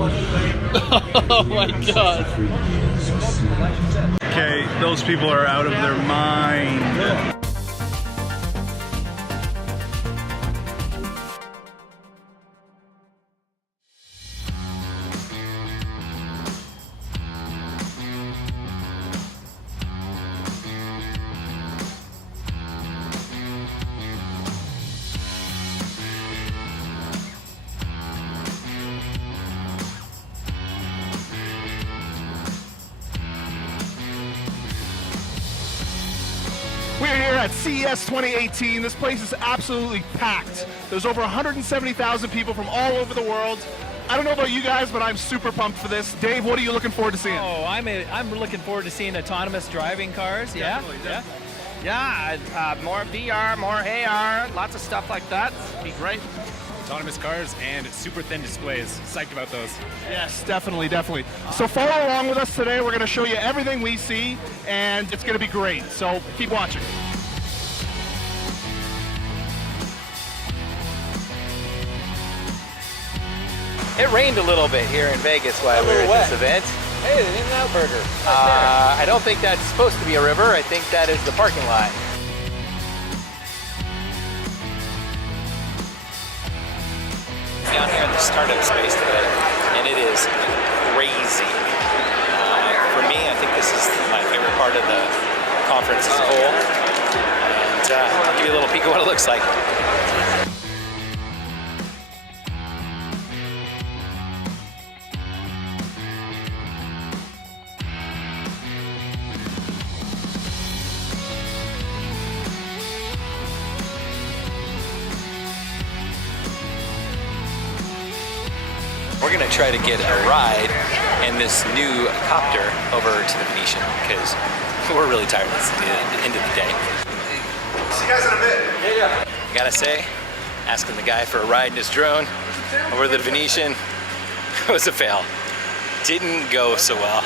Oh my god. Okay, those people are out of their mind. We're here at CES 2018. This place is absolutely packed. There's over 170,000 people from all over the world. I don't know about you guys, but I'm super pumped for this. Dave, what are you looking forward to seeing? Oh, I'm looking forward to seeing autonomous driving cars. Yeah, Definitely. Yeah, more VR, more AR, lots of stuff like that. Be great. Autonomous cars and super thin displays. Psyched about those. Yes, definitely. So follow along with us today. We're going to show you everything we see, and it's going to be great. So keep watching. It rained a little bit here in Vegas while we were at this event. Hey, an In-N-Out Burger. I don't think that's supposed to be a river. I think that is the parking lot. Down here in the startup space today, and it is crazy. For me, I think this is my favorite part of the conference as a whole. And I'll give you a little peek at what it looks like. We're gonna try to get a ride in this new copter over to the Venetian because we're really tired. It's the end of the day. See you guys in a bit. Yeah. Gotta say, asking the guy for a ride in his drone over the Venetian was a fail. Didn't go so well.